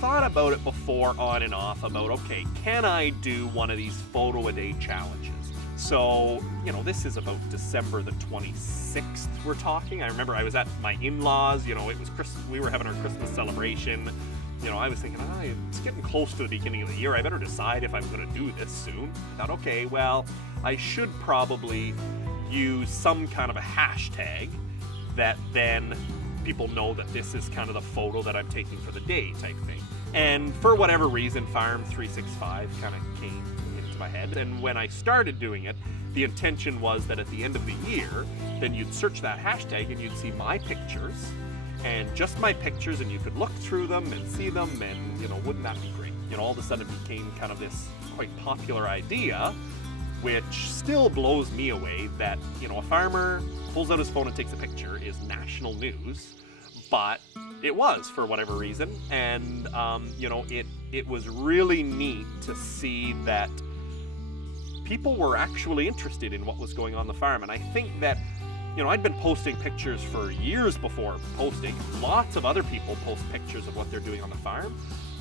thought about it before on and off about, okay, can I do one of these photo a day challenges? So, you know, this is about December the 26th we're talking. I remember I was at my in-laws, you know, it was Christmas, we were having our Christmas celebration. You know, I was thinking, it's getting close to the beginning of the year. I better decide if I'm going to do this soon. I thought, okay, well, I should probably use some kind of a hashtag that then people know that this is kind of the photo that I'm taking for the day type thing. And for whatever reason, Farm 365 kind of came into my head. And when I started doing it, the intention was that at the end of the year, then you'd search that hashtag and you'd see my pictures, and just my pictures, and you could look through them and see them, and, you know, wouldn't that be great? You know, all of a sudden it became kind of this quite popular idea, which still blows me away that, you know, a farmer pulls out his phone and takes a picture is national news, but it was for whatever reason. And, you know, it was really neat to see that people were actually interested in what was going on the farm. And I think that, you know, I'd been posting pictures for years before posting. Lots of other people post pictures of what they're doing on the farm.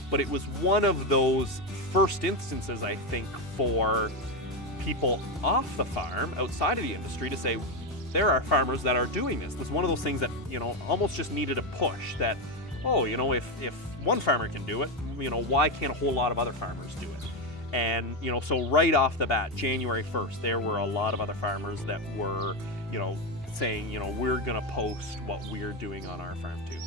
But it was one of those first instances, I think, for people off the farm, outside of the industry, to say, there are farmers that are doing this. It was one of those things that, you know, almost just needed a push that, oh, you know, if one farmer can do it, you know, why can't a whole lot of other farmers do it? And, you know, so right off the bat, January 1st, there were a lot of other farmers that were, you know, saying, you know, we're gonna post what we're doing on our farm too.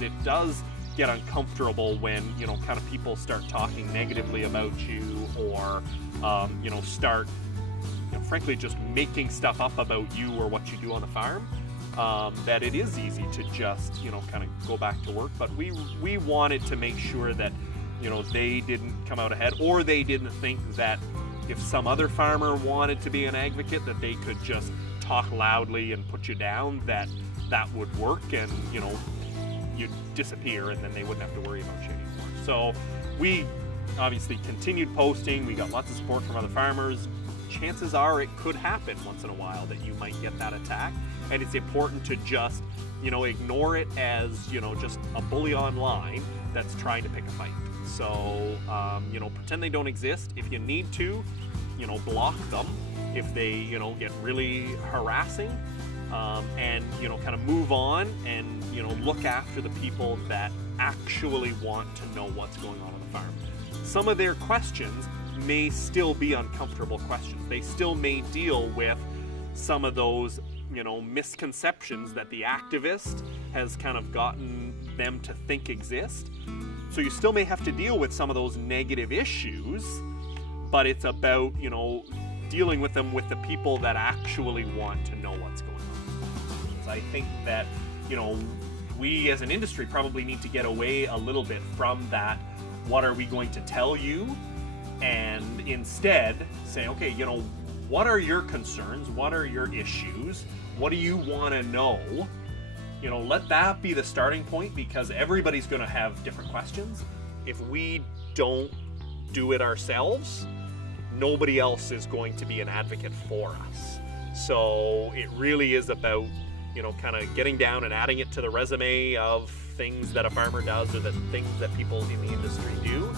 It does get uncomfortable when, you know, kind of people start talking negatively about you, or, you know, start, you know, frankly, just making stuff up about you or what you do on the farm. That it is easy to just, you know, kind of go back to work. But we wanted to make sure that, you know, they didn't come out ahead, or they didn't think that if some other farmer wanted to be an advocate, that they could just talk loudly and put you down, that would work, and, you know, you'd disappear and then they wouldn't have to worry about you anymore. So we obviously continued posting. We got lots of support from other farmers. Chances are it could happen once in a while that you might get that attack, and it's important to just, you know, ignore it as, you know, just a bully online that's trying to pick a fight. So, you know, pretend they don't exist. If you need to, you know, block them if they, you know, get really harassing, and, you know, kind of move on and, you know, look after the people that actually want to know what's going on the farm. Some of their questions may still be uncomfortable questions. They still may deal with some of those, you know, misconceptions that the activist has kind of gotten them to think exist. So you still may have to deal with some of those negative issues, but it's about, you know, dealing with them with the people that actually want to know what's going on. I think that, you know, we as an industry probably need to get away a little bit from that, what are we going to tell you, and instead say, okay, you know, what are your concerns? What are your issues? What do you want to know? You know, let that be the starting point, because everybody's going to have different questions. If we don't do it ourselves, nobody else is going to be an advocate for us. So it really is about, you know, kind of getting down and adding it to the resume of things that a farmer does, or the things that people in the industry do,